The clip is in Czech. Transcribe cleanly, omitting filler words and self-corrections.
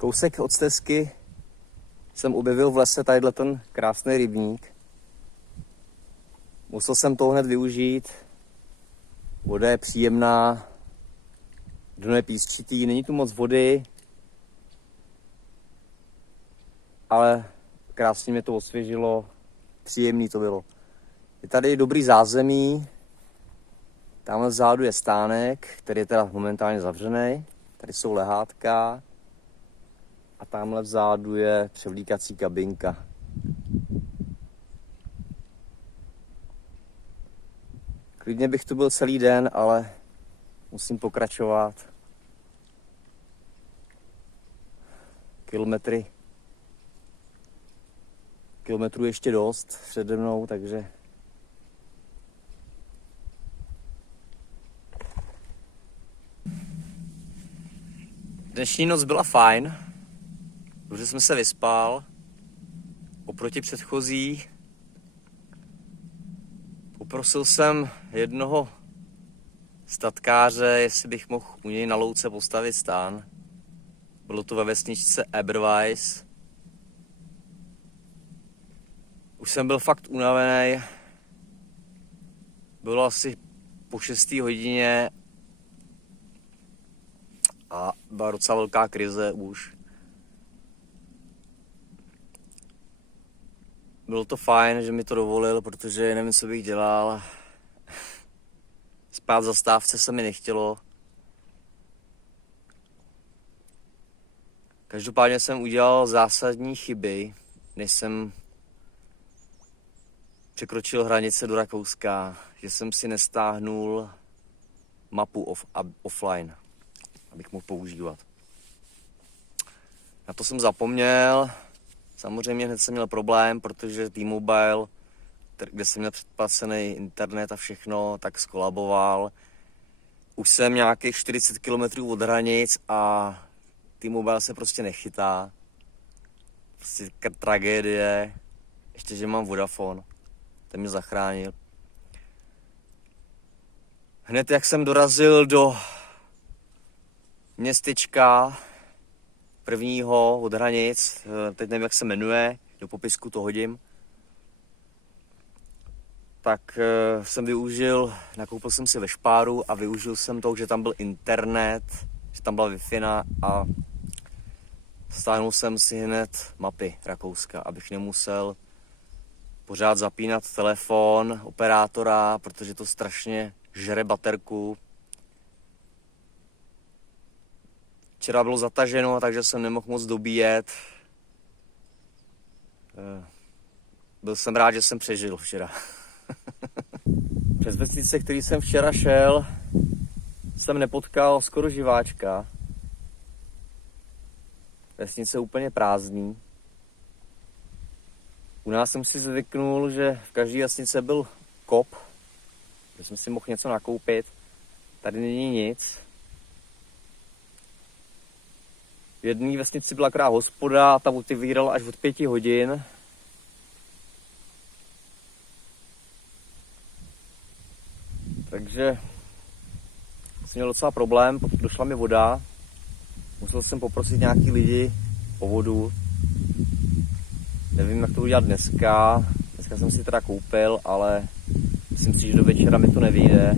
Kousek od stezky jsem objevil v lese tadyhle ten krásný rybník. Musel jsem to hned využít. Voda je příjemná, dno je písčitý, není tu moc vody, ale krásně mě to osvěžilo, příjemný to bylo. Je tady dobrý zázemí, tamhle vzadu je stánek, který je teda momentálně zavřený. Tady jsou lehátka a tamhle vzadu je převlíkací kabinka. Klidně bych tu byl celý den, ale musím pokračovat. Kilometrů ještě dost přede mnou, takže dnešní noc byla fajn. Dobře jsem se vyspal. Oproti předchozí poprosil jsem jednoho statkáře, jestli bych mohl u něj na louce postavit stán. Bylo to ve vesničce Eberweiss. Už jsem byl fakt unavený. Bylo asi po 6. hodině a byla docela velká krize už. Bylo to fajn, že mi to dovolil, protože nevím, co bych dělal. Spát v zastávce se mi nechtělo. Každopádně jsem udělal zásadní chyby, než jsem překročil hranice do Rakouska, že jsem si nestáhnul mapu offline, abych mohl používat. Na to jsem zapomněl. Samozřejmě hned jsem měl problém, protože T-Mobile, kde jsem měl předplacený internet a všechno, tak skolaboval. Už jsem nějakých 40 km od hranic a T-Mobile se prostě nechytá. Prostě tragédie. Ještě, že mám Vodafone. Ten mě zachránil. Hned jak jsem dorazil do městečka prvního od hranic, teď nevím, jak se jmenuje, do popisku to hodím, tak jsem využil, nakoupil jsem si ve Špáru a využil jsem to, že tam byl internet, že tam byla Wi-Fi a stáhnul jsem si hned mapy Rakouska, abych nemusel pořád zapínat telefon operátora, protože to strašně žere baterku. Včera bylo zataženo, takže jsem nemohl moc dobíjet. Byl jsem rád, že jsem přežil včera. Přes vesnice, který jsem včera šel, jsem nepotkal skoro živáčka. Vesnice úplně prázdný. U nás jsem si zvyknul, že v každé vesnice byl kop, že jsem si mohl něco nakoupit. Tady není nic. V jedné vesnici byla akorát hospoda, ta otevírala až od 5 hodin. Takže jsem měl docela problém, došla mi voda. Musel jsem poprosit nějaký lidi o vodu. Nevím, jak to udělat dneska. Dneska jsem si teda koupil, ale myslím si, že do večera mi to nevyjde.